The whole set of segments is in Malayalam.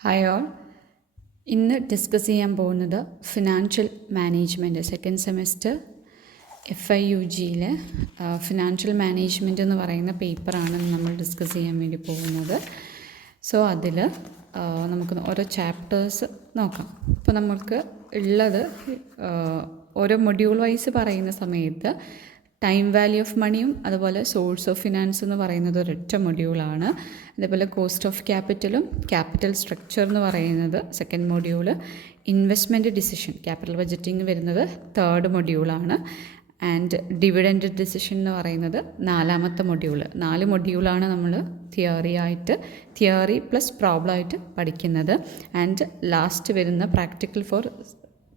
Hi all. ഇന്ന് ഡിസ്കസ് ചെയ്യാൻ പോകുന്നത് ഫിനാൻഷ്യൽ മാനേജ്മെൻറ്റ് സെക്കൻഡ് സെമസ്റ്റർ FIUGയിലെ ഫിനാൻഷ്യൽ മാനേജ്മെൻറ്റ് എന്ന് പറയുന്ന പേപ്പറാണ് നമ്മൾ ഡിസ്കസ് ചെയ്യാൻ വേണ്ടി പോകുന്നത്. സോ അതിൽ നമുക്ക് ഓരോ ചാപ്റ്റേഴ്സ് നോക്കാം. ഇപ്പോൾ നമുക്ക് ഉള്ളത് ഓരോ മൊഡ്യൂൾ വൈസ് പറയുന്ന സമയത്ത് ടൈം വാല്യൂ ഓഫ് മണിയും അതുപോലെ സോഴ്സ് ഓഫ് ഫിനാൻസ് എന്ന് പറയുന്നത് ഒരൊറ്റ മൊഡ്യൂളാണ്. അതേപോലെ കോസ്റ്റ് ഓഫ് ക്യാപിറ്റലും ക്യാപിറ്റൽ സ്ട്രക്ചർ എന്ന് പറയുന്നത് second module, investment decision capital budgeting വരുന്നത് തേർഡ് മൊഡ്യൂളാണ്, ആൻഡ് ഡിവിഡൻഡ് ഡിസിഷൻ എന്ന് പറയുന്നത് നാലാമത്തെ മൊഡ്യൂള്. 4 മൊഡ്യൂളാണ് നമ്മൾ തിയറി പ്ലസ് പ്രോബ്ലം ആയിട്ട് പഠിക്കുന്നത്. ആൻഡ് ലാസ്റ്റ് വരുന്ന പ്രാക്ടിക്കൽ ഫോർ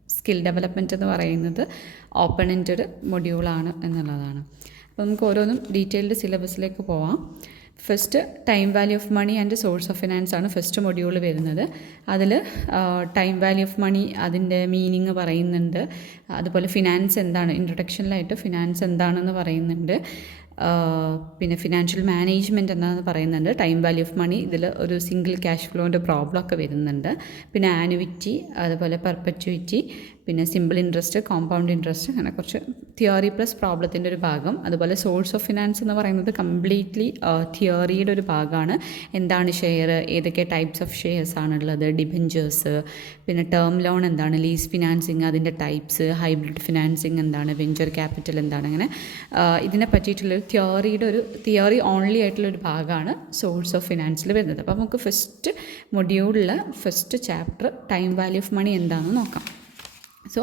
സ്കിൽ ഡെവലപ്മെൻറ്റ് എന്ന് പറയുന്നത് ഓപ്പൺ എൻഡഡ് മൊഡ്യൂളാണ് എന്നുള്ളതാണ്. അപ്പോൾ നമുക്ക് ഓരോന്നും ഡീറ്റെയിൽഡ് സിലബസിലേക്ക് പോവാം. First time value of money and source of finance ആണ് ഫസ്റ്റ് മൊഡ്യൂൾ വരുന്നത്. അതിൽ ടൈം വാല്യൂ ഓഫ് മണി അതിൻ്റെ മീനിങ് പറയുന്നുണ്ട്. അതുപോലെ ഫിനാൻസ് എന്താണ്, ഇൻട്രൊഡക്ഷനിലായിട്ട് ഫിനാൻസ് എന്താണെന്ന് പറയുന്നുണ്ട്. പിന്നെ ഫിനാൻഷ്യൽ മാനേജ്മെൻറ്റ് എന്താണെന്ന് പറയുന്നുണ്ട്. ടൈം വാല്യൂ ഓഫ് മണി ഇതിൽ ഒരു സിംഗിൾ ക്യാഷ് ഫ്ലോൻ്റെ പ്രോബ്ലം ഒക്കെ വരുന്നുണ്ട്. പിന്നെ ആനുവിറ്റി, അതുപോലെ പെർപ്പച്വിറ്റി, പിന്നെ സിമ്പിൾ ഇൻട്രസ്റ്റ്, കോമ്പൗണ്ട് ഇൻട്രസ്റ്റ്, അങ്ങനെ കുറച്ച് തിയറി പ്ലസ് പ്രോബ്ലത്തിൻ്റെ ഒരു ഭാഗം. അതുപോലെ സോഴ്സ് ഓഫ് ഫിനാൻസ് എന്ന് പറയുന്നത് കംപ്ലീറ്റ്ലി തിയറിയുടെ ഒരു ഭാഗമാണ്. എന്താണ് ഷെയർ, ഏതൊക്കെ ടൈപ്സ് ഓഫ് ഷെയർസ് ആണുള്ളത്, ഡിബെഞ്ചേഴ്സ്, പിന്നെ ടേം ലോൺ എന്താണ്, ലീസ് ഫിനാൻസിങ് അതിൻ്റെ ടൈപ്സ്, ഹൈബ്രിഡ് ഫിനാൻസിങ് എന്താണ്, വെഞ്ചർ ക്യാപിറ്റൽ എന്താണ്, അങ്ങനെ ഇതിനെ പറ്റിയിട്ടുള്ളൊരു തിയറി ഓൺലി ആയിട്ടുള്ളൊരു ഭാഗമാണ് സോഴ്സ് ഓഫ് ഫിനാൻസിൽ വരുന്നത്. അപ്പോൾ നമുക്ക് ഫസ്റ്റ് മൊഡ്യൂളിൽ first chapter time value of money എന്താണെന്ന് നോക്കാം. സോ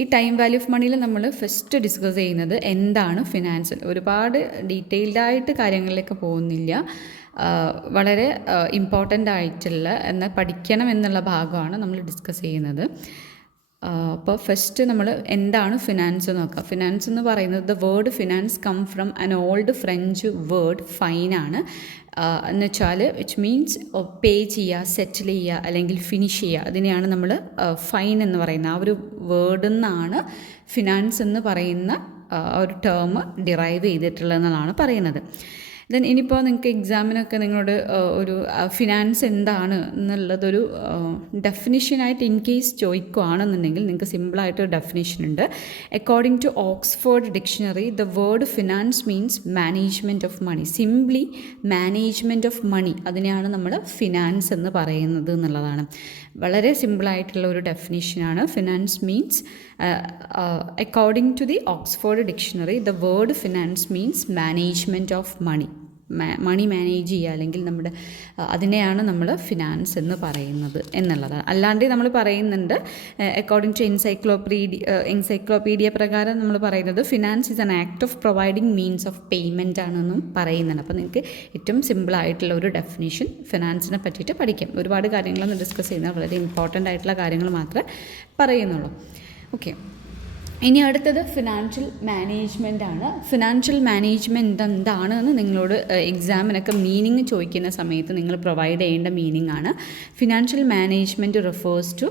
ഈ ടൈം വാല്യൂ ഓഫ് മണിയിൽ നമ്മൾ ഫസ്റ്റ് ഡിസ്കസ് ചെയ്യുന്നത് എന്താണ് ഫിനാൻസ്. ഒരുപാട് ഡീറ്റെയിൽഡായിട്ട് കാര്യങ്ങളിലേക്ക് പോകുന്നില്ല. വളരെ ഇമ്പോർട്ടൻ്റ് ആയിട്ടുള്ള എന്നാൽ പഠിക്കണം എന്നുള്ള ഭാഗമാണ് നമ്മൾ ഡിസ്കസ് ചെയ്യുന്നത്. അപ്പോൾ ഫസ്റ്റ് നമ്മൾ എന്താണ് ഫിനാൻസ് നോക്കുക. ഫിനാൻസ് എന്ന് പറയുന്നത് the word finance come from an old French word ഫൈനാണ്. എന്ന് വെച്ചാൽ വിച്ച് മീൻസ് പേ ചെയ്യുക, സെറ്റിൽ ചെയ്യുക, അല്ലെങ്കിൽ ഫിനിഷ് ചെയ്യുക. അതിനെയാണ് നമ്മൾ ഫൈൻ എന്ന് പറയുന്നത്. ആ ഒരു വേർഡിൽ നിന്നാണ് ഫിനാൻസ് എന്ന് പറയുന്ന ഒരു ടേം ഡിറൈവ് ചെയ്തിട്ടുള്ളതെന്നാണ് പറയുന്നത്. ദെൻ ഇനിയിപ്പോൾ നിങ്ങൾക്ക് എക്സാമിനൊക്കെ നിങ്ങളോട് ഒരു ഫിനാൻസ് എന്താണ് എന്നുള്ളതൊരു ഡെഫിനിഷനായിട്ട് ഇൻ കേസ് ചോദിക്കുകയാണെന്നുണ്ടെങ്കിൽ നിങ്ങൾക്ക് സിമ്പിളായിട്ടൊരു ഡെഫിനിഷൻ ഉണ്ട്. According to Oxford dictionary the word finance means management of money. Simply management of money, അതിനെയാണ് നമ്മൾ ഫിനാൻസ് എന്ന് പറയുന്നത് എന്നുള്ളതാണ്. വളരെ സിമ്പിളായിട്ടുള്ള ഒരു ഡെഫിനിഷനാണ്. Finance means according to the Oxford dictionary the word finance means management of money. Money manage ചെയ്യുക, അല്ലെങ്കിൽ നമ്മുടെ അതിനെയാണ് നമ്മൾ ഫിനാൻസ് എന്ന് പറയുന്നത് എന്നുള്ളതാണ്. അല്ലാണ്ട് നമ്മൾ പറയുന്നുണ്ട് അക്കോർഡിംഗ് ടു എൻസൈക്ലോപീഡിയ പ്രകാരം നമ്മൾ പറയുന്നത് finance is an act of providing means of payment ആണെന്നും പറയുന്നുണ്ട്. അപ്പോൾ നിങ്ങൾക്ക് ഏറ്റവും സിമ്പിളായിട്ടുള്ള ഒരു ഡെഫിനിഷൻ ഫിനാൻസിനെ പറ്റിയിട്ട് പഠിക്കാം. ഒരുപാട് കാര്യങ്ങളൊന്നും ഡിസ്കസ് ചെയ്യുന്നത് വളരെ ഇമ്പോർട്ടൻ്റ് ആയിട്ടുള്ള കാര്യങ്ങൾ മാത്രമേ പറയുന്നുള്ളൂ. ഓക്കെ, ഇനി അടുത്തത് ഫിനാൻഷ്യൽ മാനേജ്മെൻ്റ് ആണ്. ഫിനാൻഷ്യൽ മാനേജ്മെൻറ്റ് എന്താണെന്ന് നിങ്ങളോട് എക്സാമിനൊക്കെ മീനിങ് ചോദിക്കുന്ന സമയത്ത് നിങ്ങൾ പ്രൊവൈഡ് ചെയ്യേണ്ട മീനിങ് ആണ്. Financial management refers to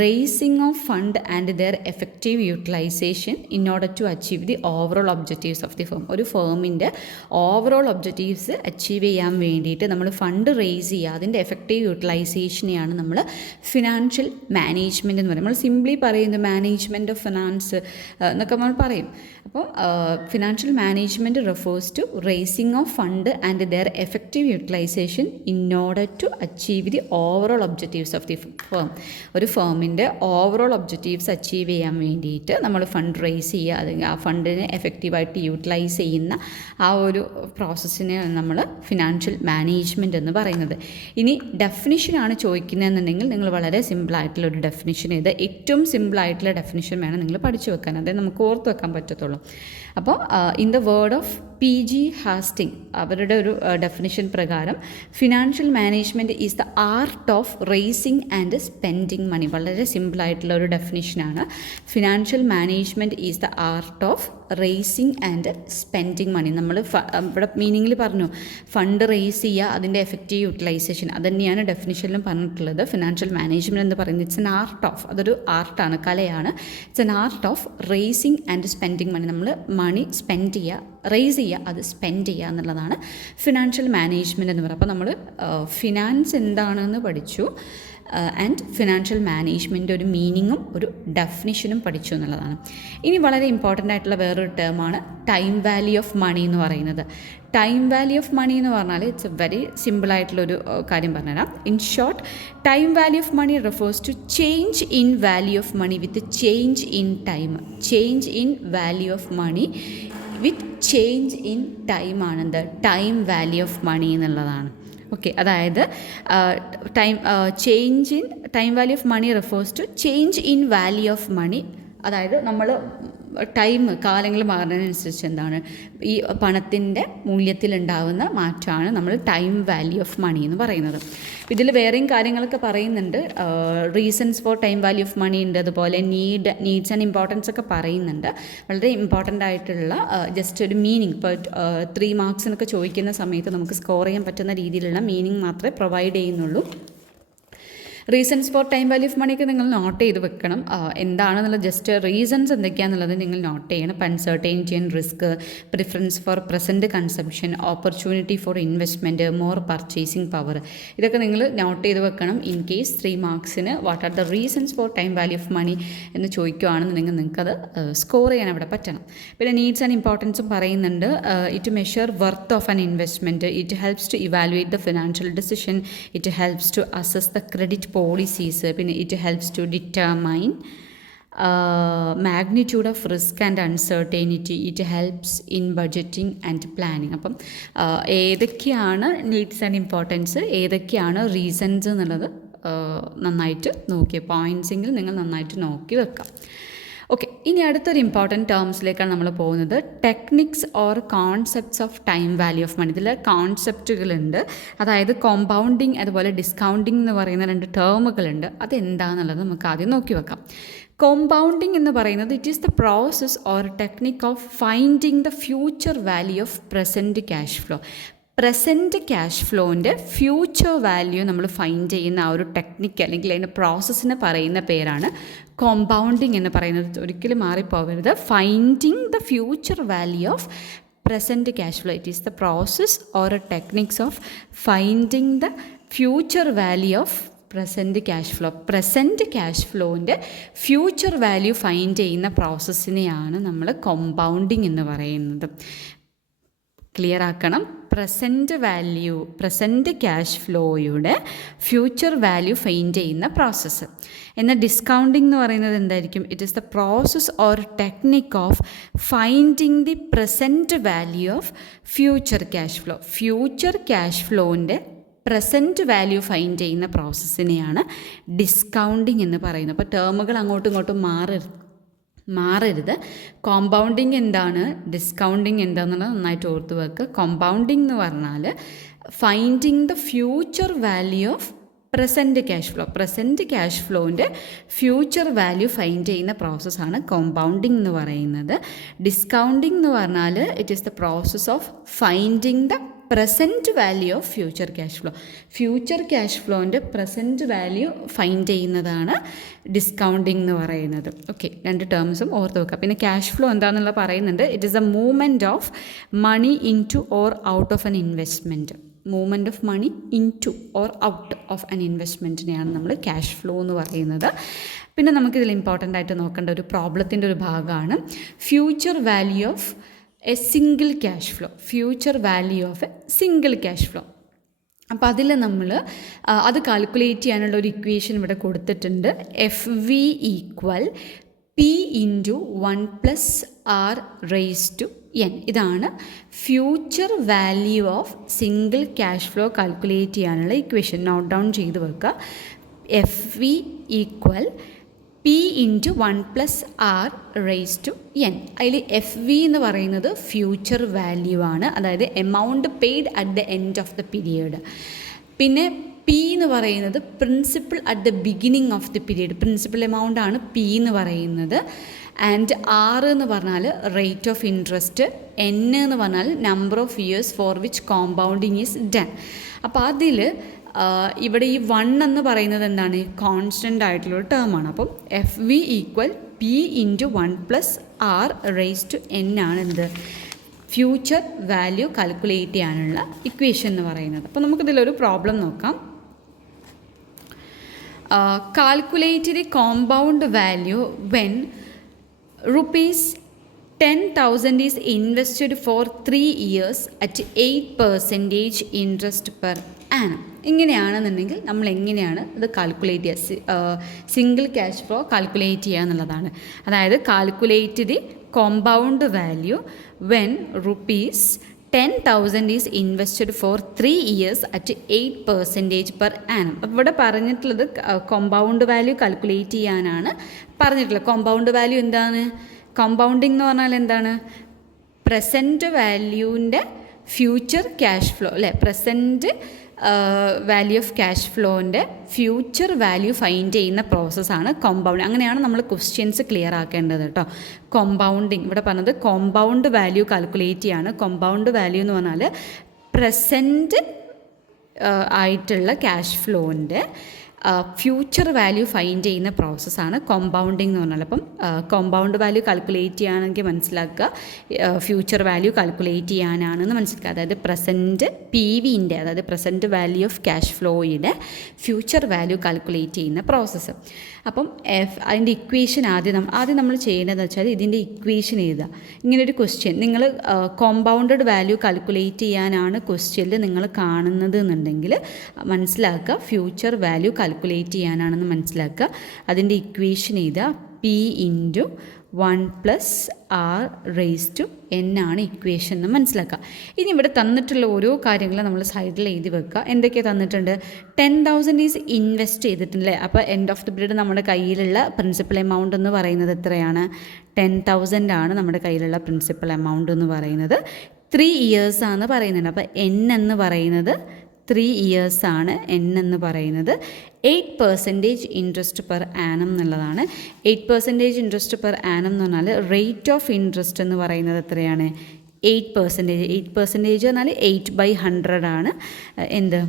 raising of fund and their effective utilisation in order to achieve the overall objectives of the firm. ഒരു ഫേമിൻ്റെ ഓവറോൾ ഒബ്ജക്റ്റീവ്സ് അച്ചീവ് ചെയ്യാൻ വേണ്ടിയിട്ട് നമ്മൾ ഫണ്ട് റേസ് ചെയ്യുക, അതിൻ്റെ എഫക്റ്റീവ് യൂട്ടിലൈസേഷനെയാണ് നമ്മൾ ഫിനാൻഷ്യൽ മാനേജ്മെൻറ്റ് എന്ന് പറയുന്നത്. നമ്മൾ സിംപ്ലി പറയുന്നത് മാനേജ്മെൻറ്റ് ഓഫ് ഫിനാൻസ് എന്നൊക്കെ നമ്മൾ പറയും. അപ്പോൾ financial management refers to raising of fund and their effective utilisation in order to achieve the overall objectives of the firm. ഒരു ഫേമിൻ്റെ ഓവറോൾ ഒബ്ജക്റ്റീവ്സ് അച്ചീവ് ചെയ്യാൻ വേണ്ടിയിട്ട് നമ്മൾ ഫണ്ട് റേസ് ചെയ്യുക, അല്ലെങ്കിൽ ആ ഫണ്ടിനെ എഫക്റ്റീവായിട്ട് യൂട്ടിലൈസ് ചെയ്യുന്ന ആ ഒരു പ്രോസസ്സിനെ നമ്മൾ ഫിനാൻഷ്യൽ മാനേജ്മെൻറ്റ് എന്ന് പറയുന്നത്. ഇനി ഡെഫിനിഷനാണ് ചോദിക്കുന്നതെന്നുണ്ടെങ്കിൽ നിങ്ങൾ വളരെ സിമ്പിളായിട്ടുള്ള ഒരു ഡെഫിനിഷൻ ചെയ്ത് ഏറ്റവും സിമ്പിളായിട്ടുള്ള ഡെഫിനിഷൻ വേണം നിങ്ങൾ പഠിച്ചു വെക്കാൻ, അതേ നമുക്ക് ഓർത്ത് വെക്കാൻ പറ്റത്തുള്ളൂ. അപ്പോൾ in the word of PG Hasting അവരുടെ ഒരു ഡെഫിനിഷൻ പ്രകാരം financial management is the art of raising and spending money. വളരെ സിമ്പിളായിട്ടുള്ള ഒരു ഡെഫിനിഷനാണ്. Financial management is the art of raising and spending money. നമ്മൾ ഇവിടെ മീനിങ്ങിൽ പറഞ്ഞു ഫണ്ട് റേസ് ചെയ്യുക, അതിൻ്റെ എഫക്റ്റീവ് യൂട്ടിലൈസേഷൻ, അതുതന്നെയാണ് ഡെഫിനിഷനിലും പറഞ്ഞിട്ടുള്ളത്. ഫിനാൻഷ്യൽ മാനേജ്മെൻറ്റ് എന്ന് പറയുന്നത് ഇറ്റ്സ് എൻ ആർട്ട് ഓഫ്, അതൊരു ആർട്ടാണ്, കലയാണ്. It's an art of raising and spending money. നമ്മൾ മണി സ്പെൻഡ് ചെയ്യുക, റേസ് ചെയ്യുക, അത് സ്പെൻഡ് ചെയ്യുക എന്നുള്ളതാണ് ഫിനാൻഷ്യൽ മാനേജ്മെൻറ്റ് എന്ന് പറയുന്നത്. അപ്പോൾ നമ്മൾ ഫിനാൻസ് എന്താണെന്ന് പഠിച്ചു ആൻഡ് ഫിനാൻഷ്യൽ മാനേജ്മെൻറ്റ് ഒരു മീനിങ്ങും ഒരു ഡെഫിനിഷനും പഠിച്ചു എന്നുള്ളതാണ്. ഇനി വളരെ ഇമ്പോർട്ടൻ്റ് ആയിട്ടുള്ള വേറൊരു ടേമാണ് ടൈം വാല്യൂ ഓഫ് മണി എന്ന് പറയുന്നത്. ടൈം വാല്യൂ ഓഫ് മണി എന്ന് പറഞ്ഞാൽ ഇറ്റ്സ് എ വെരി സിമ്പിളായിട്ടുള്ളൊരു കാര്യം പറഞ്ഞുതരാം. In short, time value of money refers to change in value of money with change in time. Change in value of money with change in time ആണെന്ത് ടൈം വാല്യൂ ഓഫ് മണി എന്നുള്ളതാണ്. ഓക്കെ, അതായത് time value of money refers to change in value of money. അതായത് നമ്മൾ കാലങ്ങൾ മാറുന്നതിനനുസരിച്ച് എന്താണ് ഈ പണത്തിൻ്റെ മൂല്യത്തിലുണ്ടാകുന്ന മാറ്റമാണ് നമ്മൾ ടൈം വാല്യൂ ഓഫ് മണി എന്ന് പറയുന്നത്. ഇതിൽ വേറെയും കാര്യങ്ങളൊക്കെ പറയുന്നുണ്ട്. Reasons for time value of money ഉണ്ട്, അതുപോലെ നീഡ്സ് ആൻഡ് ഇമ്പോർട്ടൻസ് ഒക്കെ പറയുന്നുണ്ട്. വളരെ ഇമ്പോർട്ടൻ്റ് ആയിട്ടുള്ള ജസ്റ്റ് ഒരു മീനിങ്, ഇപ്പോൾ 3 മാർക്സിനൊക്കെ ചോദിക്കുന്ന സമയത്ത് നമുക്ക് സ്കോർ ചെയ്യാൻ പറ്റുന്ന രീതിയിലുള്ള മീനിങ് മാത്രമേ പ്രൊവൈഡ് ചെയ്യുന്നുള്ളൂ. Reasons for time value of മണിക്ക് നിങ്ങൾ നോട്ട് ചെയ്ത് വെക്കണം. എന്താണെന്നുള്ള ജസ്റ്റ് റീസൺസ് എന്തൊക്കെയാണെന്നുള്ളത് നിങ്ങൾ നോട്ട് ചെയ്യണം. Uncertainty and risk, preference for present consumption, opportunity for investment, more purchasing power, ഇതൊക്കെ നിങ്ങൾ നോട്ട് ചെയ്ത് വെക്കണം. ഇൻ കേസ് 3 മാർക്സിന് what are the reasons for time value of money എന്ന് ചോദിക്കുകയാണെന്നുണ്ടെങ്കിൽ നിങ്ങൾക്കത് സ്കോർ ചെയ്യാൻ അവിടെ പറ്റണം. പിന്നെ നീഡ്സ് ആൻഡ് ഇമ്പോർട്ടൻസും പറയുന്നുണ്ട്. It measure worth of an investment, it helps to evaluate the financial decision, it helps to assess the credit policies, പിന്നെ it helps to determine magnitude of risk and uncertainty, it helps in budgeting and planning. അപ്പം ഏതൊക്കെയാണ് നീഡ്സ് ആൻഡ് ഇമ്പോർട്ടൻസ്, ഏതൊക്കെയാണ് റീസൺസ് എന്നുള്ളത് നന്നായിട്ട് നോക്കിയ പോയിൻറ്റ്സെങ്കിൽ നിങ്ങൾ നന്നായിട്ട് നോക്കി വെക്കാം. ഓക്കെ, ഇനി അടുത്തൊരു ഇമ്പോർട്ടൻറ്റ് ടേംസിലേക്കാണ് നമ്മൾ പോകുന്നത്. Techniques or concepts of time value of money. ഇതിൽ കോൺസെപ്റ്റുകളുണ്ട്, അതായത് കോമ്പൗണ്ടിങ് അതുപോലെ ഡിസ്കൗണ്ടിങ് എന്ന് പറയുന്ന 2 ടേമുകളുണ്ട്. അതെന്താണെന്നുള്ളത് നമുക്ക് ആദ്യം നോക്കി വെക്കാം. കോമ്പൗണ്ടിങ് എന്ന് പറയുന്നത് it is the process or technique of finding the future value of present cash flow. Present cash ഫ്ലോൻ്റെ ഫ്യൂച്ചർ വാല്യൂ നമ്മൾ ഫൈൻഡ് ചെയ്യുന്ന ആ ഒരു ടെക്നിക്ക് അല്ലെങ്കിൽ അതിൻ്റെ പ്രോസസ്സിന് പറയുന്ന പേരാണ് കോമ്പൗണ്ടിങ് എന്ന് പറയുന്നത്. ഒരിക്കലും മാറിപ്പോകരുത്. Finding the future value of present cash flow, it is the process or techniques of finding the future value of present cash flow. Present cash ഫ്ലോൻ്റെ ഫ്യൂച്ചർ വാല്യൂ ഫൈൻഡ് ചെയ്യുന്ന പ്രോസസ്സിനെയാണ് നമ്മൾ കോമ്പൗണ്ടിങ് എന്ന് പറയുന്നത്. ക്ലിയർ ആക്കണം. പ്രസൻറ്റ് ക്യാഷ് ഫ്ലോയുടെ ഫ്യൂച്ചർ വാല്യൂ ഫൈൻഡ് ചെയ്യുന്ന പ്രോസസ്സ്. എന്നാൽ ഡിസ്കൗണ്ടിങ് എന്ന് പറയുന്നത് എന്തായിരിക്കും? It is the process or technique of finding the present value of future cash flow. Future cash ഫ്ലോൻ്റെ പ്രസൻറ്റ് വാല്യൂ ഫൈൻഡ് ചെയ്യുന്ന പ്രോസസ്സിനെയാണ് ഡിസ്കൗണ്ടിങ് എന്ന് പറയുന്നത്. അപ്പോൾ ടേമുകൾ അങ്ങോട്ടും ഇങ്ങോട്ടും മാറരുത്. കോമ്പൗണ്ടിങ് എന്താണ്, ഡിസ്കൗണ്ടിങ് എന്താണെന്നുള്ളത് നന്നായിട്ട് ഓർത്ത് വെക്കുക. കോമ്പൗണ്ടിങ് എന്ന് പറഞ്ഞാൽ finding the future value of present cash flow. Present cash ഫ്ലോൻ്റെ ഫ്യൂച്ചർ വാല്യൂ ഫൈൻഡ് ചെയ്യുന്ന പ്രോസസ്സാണ് കോമ്പൗണ്ടിങ് എന്ന് പറയുന്നത്. ഡിസ്കൗണ്ടിങ് എന്ന് പറഞ്ഞാൽ it is the process of finding the present value of future cash flow. Future cash ഫ്ലോൻ്റെ പ്രസൻറ്റ് വാല്യൂ ഫൈൻഡ് ചെയ്യുന്നതാണ് ഡിസ്കൗണ്ടിങ് എന്ന് പറയുന്നത്. ഓക്കെ, 2 ടേംസും ഓർത്ത് വെക്കുക. പിന്നെ ക്യാഷ് ഫ്ലോ എന്താണെന്നുള്ള പറയുന്നുണ്ട്. It is a movement of money into or out of an investment. Movement of money into or out of an ഇൻവെസ്റ്റ്മെൻറ്റിനെയാണ് നമ്മൾ ക്യാഷ് ഫ്ലോ എന്ന് പറയുന്നത്. പിന്നെ നമുക്കിതിൽ ഇമ്പോർട്ടൻ്റ് ആയിട്ട് നോക്കേണ്ട ഒരു പ്രോബ്ലത്തിൻ്റെ ഒരു ഭാഗമാണ് future value of A single cash flow. Future value of A single cash flow. അപ്പോൾ അതിൽ നമ്മൾ അത് കാൽക്കുലേറ്റ് ചെയ്യാനുള്ള ഒരു ഇക്വേഷൻ ഇവിടെ കൊടുത്തിട്ടുണ്ട്. FV equal P into 1+R raise to N. ഇതാണ് future value of single cash flow calculate ചെയ്യാനുള്ള ഇക്വേഷൻ. നോട്ട് ഡൗൺ ചെയ്ത് വെക്കുക. FV equal P into 1+R raise to N. അതിൽ FV എന്ന് പറയുന്നത് ഫ്യൂച്ചർ വാല്യൂ ആണ്, അതായത് amount paid at the end of the period. പിന്നെ P എന്ന് പറയുന്നത് principle at the beginning of the period. Principal amount ആണ് P എന്ന് പറയുന്നത്. ആൻഡ് R എന്ന് പറഞ്ഞാൽ റേറ്റ് ഓഫ് ഇൻട്രസ്റ്റ്, N എന്ന് പറഞ്ഞാൽ number of years for which compounding is done. അപ്പോൾ അതിൽ ഇവിടെ ഈ 1 എന്ന് പറയുന്നത് എന്താണ്? കോൺസ്റ്റൻ്റ് ആയിട്ടുള്ളൊരു ടേമാണ്. അപ്പം FV equal P into 1+R raise to N ആണ് എന്ത്? ഫ്യൂച്ചർ വാല്യൂ കാൽക്കുലേറ്റ് ചെയ്യാനുള്ള ഇക്വേഷൻ എന്ന് പറയുന്നത്. അപ്പോൾ നമുക്കിതിലൊരു പ്രോബ്ലം നോക്കാം. Calculate the compound value when ₹10,000 is invested for 3 years at 8% interest per annum. ഇങ്ങനെയാണെന്നുണ്ടെങ്കിൽ നമ്മൾ എങ്ങനെയാണ് ഇത് കാൽക്കുലേറ്റ് ചെയ്യുക, സിംഗിൾ ക്യാഷ് ഫ്ലോ കാൽക്കുലേറ്റ് ചെയ്യുക എന്നുള്ളതാണ്. അതായത് calculate the compound value when ₹10,000 is invested for 3 years at 8% per annum. അപ്പോൾ ഇവിടെ പറഞ്ഞിട്ടുള്ളത് കോമ്പൗണ്ട് വാല്യൂ കാൽക്കുലേറ്റ് ചെയ്യാനാണ് പറഞ്ഞിട്ടുള്ളത്. കോമ്പൗണ്ട് വാല്യൂ എന്താണ്? കോമ്പൗണ്ടിങ് എന്ന് പറഞ്ഞാൽ എന്താണ്? പ്രസൻറ്റ് വാല്യൂവിൻ്റെ ഫ്യൂച്ചർ ക്യാഷ് ഫ്ലോ അല്ലേ, പ്രസൻറ്റ് വാല്യൂ ഓഫ് ക്യാഷ് ഫ്ലോൻ്റെ ഫ്യൂച്ചർ വാല്യൂ ഫൈൻഡ് ചെയ്യുന്ന പ്രോസസ്സാണ് കോമ്പൗണ്ട്. അങ്ങനെയാണ് നമ്മൾ ക്വസ്റ്റ്യൻസ് ക്ലിയർ ആക്കേണ്ടത് കേട്ടോ. കോമ്പൗണ്ടിങ് ഇവിടെ പറഞ്ഞത് കോമ്പൗണ്ട് വാല്യൂ കാൽക്കുലേറ്റ് ചെയ്യാണ്. കോമ്പൗണ്ട് വാല്യൂ എന്ന് പറഞ്ഞാൽ പ്രസൻറ്റ് ആയിട്ടുള്ള ക്യാഷ് ഫ്ലോൻ്റെ ഫ്യൂച്ചർ വാല്യൂ ഫൈൻഡ് ചെയ്യുന്ന പ്രോസസ്സാണ് കോമ്പൗണ്ടിങ് എന്ന് പറഞ്ഞാൽ. അപ്പം കോമ്പൗണ്ട് വാല്യൂ കാൽക്കുലേറ്റ് ചെയ്യുകയാണെങ്കിൽ മനസ്സിലാക്കുക ഫ്യൂച്ചർ വാല്യൂ കാൽക്കുലേറ്റ് ചെയ്യാനാണെന്ന് മനസ്സിലാക്കുക. അതായത് പ്രസൻറ്റ് PVൻ്റെ, അതായത് പ്രസൻറ്റ് വാല്യൂ ഓഫ് ക്യാഷ് ഫ്ലോയുടെ ഫ്യൂച്ചർ വാല്യൂ കാൽക്കുലേറ്റ് ചെയ്യുന്ന പ്രോസസ്സ്. അപ്പം അതിൻ്റെ ഇക്വേഷൻ ആദ്യം നമ്മൾ ചെയ്യേണ്ടതെന്ന് വെച്ചാൽ ഇതിൻ്റെ ഇക്വേഷൻ എഴുതുക. ഇങ്ങനൊരു ക്വസ്റ്റ്യൻ നിങ്ങൾ കോമ്പൗണ്ടഡ് വാല്യൂ കാൽക്കുലേറ്റ് ചെയ്യാനാണ് ക്വസ്റ്റ്യനിൽ നിങ്ങൾ കാണുന്നത് എന്നുണ്ടെങ്കിൽ മനസ്സിലാക്കുക ഫ്യൂച്ചർ വാല്യൂ കാൽക്കുലേറ്റ് ചെയ്യാനാണെന്ന് മനസ്സിലാക്കുക. അതിൻ്റെ ഇക്വേഷൻ എഴുതുക. P × 1+R⁻n ആണ് ഇക്വേഷൻ എന്ന് മനസ്സിലാക്കുക. ഇനി ഇവിടെ തന്നിട്ടുള്ള ഓരോ കാര്യങ്ങളും നമ്മൾ സൈഡിൽ എഴുതി വെക്കുക. എന്തൊക്കെയാണ് തന്നിട്ടുണ്ട്? 10,000 ഈസ് ഇൻവെസ്റ്റ് ചെയ്തിട്ടില്ലേ. അപ്പോൾ എൻഡ് ഓഫ് ദി പീരീഡ് നമ്മുടെ കയ്യിലുള്ള പ്രിൻസിപ്പൽ എമൗണ്ട് എന്ന് പറയുന്നത് എത്രയാണ്? 10,000 ആണ് നമ്മുടെ കയ്യിലുള്ള പ്രിൻസിപ്പൽ എമൗണ്ട് എന്ന് പറയുന്നത്. 3 years ആണ് പറയുന്നുണ്ട്. അപ്പോൾ N എന്ന് പറയുന്നത് 3 years ആണ് N എന്ന് പറയുന്നത്. 8% ഇൻട്രസ്റ്റ് പെർ ആനം എന്നുള്ളതാണ്. 8% ഇൻട്രസ്റ്റ് പെർ ആനം എന്ന് പറഞ്ഞാൽ റേറ്റ് ഓഫ് ഇൻട്രസ്റ്റ് എന്ന് പറയുന്നത് എത്രയാണ്? 8%. 8% പറഞ്ഞാൽ 8/100 ആണ് എന്ത്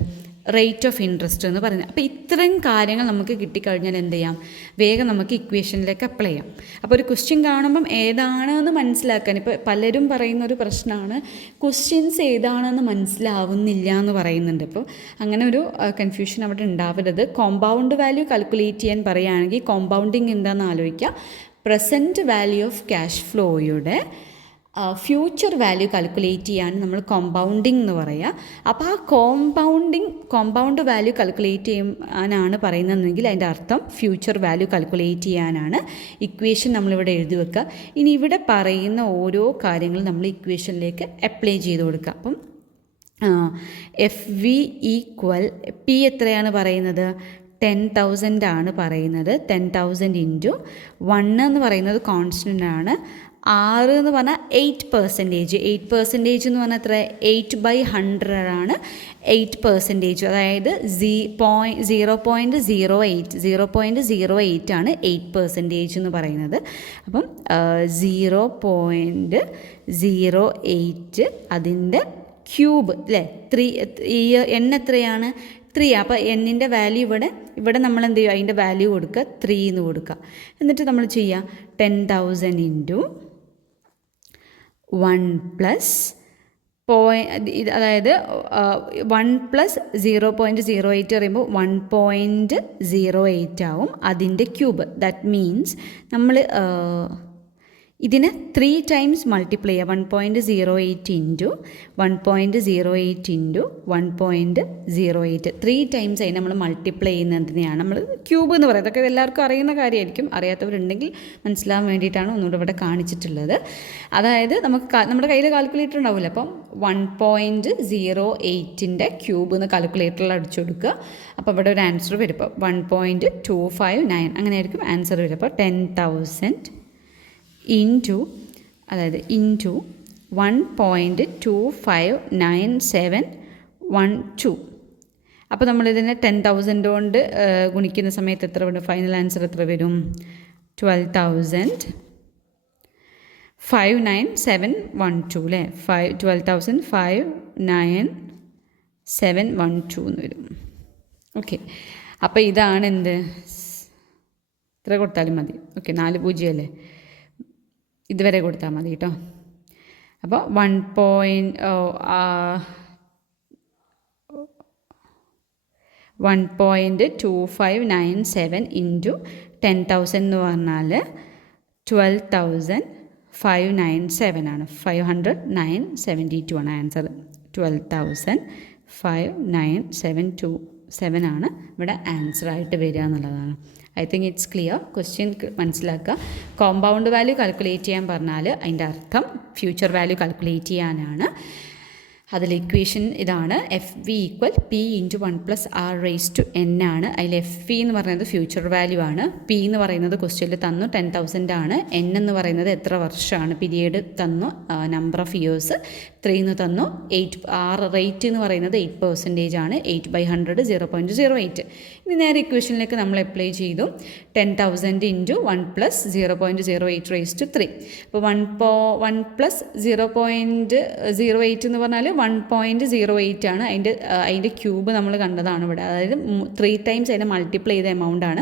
റേറ്റ് ഓഫ് ഇൻട്രസ്റ്റ് എന്ന് പറയുന്നത്. അപ്പോൾ ഇത്രയും കാര്യങ്ങൾ നമുക്ക് കിട്ടിക്കഴിഞ്ഞാൽ എന്ത് ചെയ്യാം? വേഗം നമുക്ക് ഇക്വേഷനിലേക്ക് അപ്ലൈ ചെയ്യാം. അപ്പോൾ ഒരു ക്വസ്റ്റ്യൻ കാണുമ്പം ഏതാണെന്ന് മനസ്സിലാക്കാൻ, ഇപ്പോൾ പലരും പറയുന്ന ഒരു പ്രശ്നമാണ് ക്വസ്റ്റ്യൻസ് ഏതാണെന്ന് മനസ്സിലാവുന്നില്ല എന്ന് പറയുന്നുണ്ട്. അപ്പോൾ അങ്ങനെ ഒരു കൺഫ്യൂഷൻ അവിടെ ഉണ്ടാവരുത്. കോമ്പൗണ്ട് വാല്യൂ കാൽക്കുലേറ്റ് ചെയ്യാൻ പറയുകയാണെങ്കിൽ കോമ്പൗണ്ടിങ് എന്താണെന്ന് ആലോചിക്കുക. പ്രസൻറ്റ് വാല്യൂ ഓഫ് ക്യാഷ് ഫ്ലോയുടെ ഫ്യൂച്ചർ വാല്യൂ കാൽക്കുലേറ്റ് ചെയ്യാൻ നമ്മൾ കോമ്പൗണ്ടിങ് എന്ന് പറയുക. അപ്പോൾ ആ കോമ്പൗണ്ട് വാല്യൂ കാൽക്കുലേറ്റ് ചെയ്യാനാണ് പറയുന്നതെങ്കിൽ അതിൻ്റെ അർത്ഥം ഫ്യൂച്ചർ വാല്യൂ കാൽക്കുലേറ്റ് ചെയ്യാനാണ്. ഇക്വേഷൻ നമ്മളിവിടെ എഴുതി വെക്കുക. ഇനി ഇവിടെ പറയുന്ന ഓരോ കാര്യങ്ങളും നമ്മൾ ഇക്വേഷനിലേക്ക് അപ്ലൈ ചെയ്ത് കൊടുക്കുക. അപ്പം FV = P എത്രയാണ് പറയുന്നത്? 10,000 ആണ് പറയുന്നത്. 10,000 × 1 എന്ന് പറയുന്നത് കോൺസ്റ്റൻ്റ് ആണ്. 6 എന്ന് പറഞ്ഞാൽ 8%. 8% എന്ന് പറഞ്ഞാൽ എത്ര? 8/100 ആണ് 8%. അതായത് 0.08 ആണ് 8% എന്ന് പറയുന്നത്. അപ്പം 0.08 അതിൻ്റെ ക്യൂബ് അല്ലേ? 3 N എത്രയാണ്? 3. അപ്പോൾ എന്നിൻ്റെ വാല്യൂ ഇവിടെ നമ്മൾ എന്ത് ചെയ്യുക? അതിൻ്റെ വാല്യൂ കൊടുക്കുക 3 എന്ന് കൊടുക്കുക. എന്നിട്ട് നമ്മൾ ചെയ്യുക 10,000 × 1+, അതായത് 1+0.08 പറയുമ്പോൾ 1.08 ആവും അതിൻ്റെ ക്യൂബ്. ദാറ്റ് മീൻസ് നമ്മൾ ഇതിനെ 3 times മൾട്ടിപ്ലൈ ചെയ്യുക. 1.08 × 1.08 × 1.08 3 times അതിന് നമ്മൾ മൾട്ടിപ്ലൈ ചെയ്യുന്നതിനെയാണ് നമ്മൾ ക്യൂബ് എന്ന് പറയുന്നത്. അതൊക്കെ എല്ലാവർക്കും അറിയുന്ന കാര്യമായിരിക്കും. അറിയാത്തവരുണ്ടെങ്കിൽ മനസ്സിലാവാൻ വേണ്ടിയിട്ടാണ് ഒന്നുകൂടെ ഇവിടെ കാണിച്ചിട്ടുള്ളത്. അതായത് നമ്മുടെ കയ്യിൽ കാൽക്കുലേറ്റർ ഉണ്ടാവില്ല. അപ്പം 1.08ൻ്റെ ക്യൂബ് എന്ന് കാൽക്കുലേറ്ററിൽ അടിച്ചു കൊടുക്കുക. അപ്പോൾ ഇവിടെ ഒരു ആൻസർ വരും. ഇപ്പോൾ 1.259 അങ്ങനെയായിരിക്കും ആൻസർ വരും. അപ്പോൾ 10,000 അതായത് ഇൻറ്റു 1.259712. അപ്പോൾ നമ്മളിതിനെ 10,000 കൊണ്ട് ഗുണിക്കുന്ന സമയത്ത് എത്ര വരും? ഫൈനൽ ആൻസർ എത്ര വരും? 12,059,712 അല്ലേ? 12,59712 എന്ന് വരും. ഓക്കെ, അപ്പോൾ ഇതാണ് എന്ത്? ഇത്ര കൊടുത്താലും മതി. ഓക്കെ, 4 0 അല്ലേ? ഇതുവരെ കൊടുത്താൽ മതി കേട്ടോ. അപ്പോൾ 1.2597 ഇൻറ്റു 10,000 എന്ന് പറഞ്ഞാൽ 12,597 ആണ്. 509.72 ആണ് ആൻസർ. 12,509.727 ആണ് ഇവിടെ ആൻസറായിട്ട് വരിക എന്നുള്ളതാണ്. I think it's clear. Question മനസ്സിലാക്കുക. കോമ്പൗണ്ട് വാല്യൂ കാൽക്കുലേറ്റ് ചെയ്യാൻ പറഞ്ഞാൽ അതിൻ്റെ അർത്ഥം ഫ്യൂച്ചർ വാല്യൂ കാൽക്കുലേറ്റ് ചെയ്യാനാണ്. അതിൽ ഇക്വേഷൻ ഇതാണ്, F V equal P into 1+r⁻n ആണ്. അതിൽ എഫ് വി എന്ന് പറയുന്നത് ഫ്യൂച്ചർ വാല്യൂ ആണ്. പി എന്ന് പറയുന്നത് ക്വസ്റ്റ്യനിൽ തന്നു 10,000 ആണ്. എൻ എന്ന് പറയുന്നത് എത്ര വർഷമാണ്, പീരിയഡ് തന്നു, നമ്പർ ഓഫ് ഇയേഴ്സ് 3 എന്ന് തന്നു. 8 ആർ റേറ്റ് എന്ന് പറയുന്നത് 8% ആണ്. 8/100 0.08. ഇനി നേരെ ഇക്വേഷനിലേക്ക് നമ്മൾ അപ്ലൈ ചെയ്തു. 10,000 ഇൻറ്റു 1+0.08⁻3. അപ്പോൾ 1+0.08 എന്ന് പറഞ്ഞാൽ 1.08 ആണ്. അതിൻ്റെ ക്യൂബ് നമ്മൾ കണ്ടതാണ് ഇവിടെ. അതായത് 3 ടൈംസ് അതിനെ മൾട്ടിപ്ലൈ ചെയ്ത എമൗണ്ട് ആണ്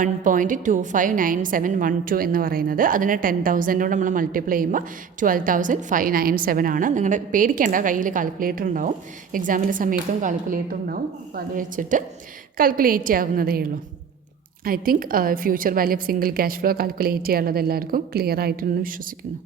1.259712 എന്ന് പറയുന്നത്. അതിനെ 10,000 നമ്മൾ മൾട്ടിപ്ലൈ ചെയ്യുമ്പോൾ 12,597 ആണ്. നിങ്ങളുടെ പേടിക്കേണ്ട, കയ്യിൽ കാൽക്കുലേറ്റർ ഉണ്ടാവും. എക്സാമിൻ്റെ സമയത്തും കാൽക്കുലേറ്റർ ഉണ്ടാവും. അപ്പോൾ അത് വെച്ചിട്ട് കാൽക്കുലേറ്റ് ചെയ്യാവുന്നതേ ഉള്ളൂ. I think future value of single cash flow calculate ചെയ്യാനുള്ളത് എല്ലാവർക്കും ക്ലിയർ ആയിട്ടുണ്ടെന്ന് വിശ്വസിക്കുന്നു.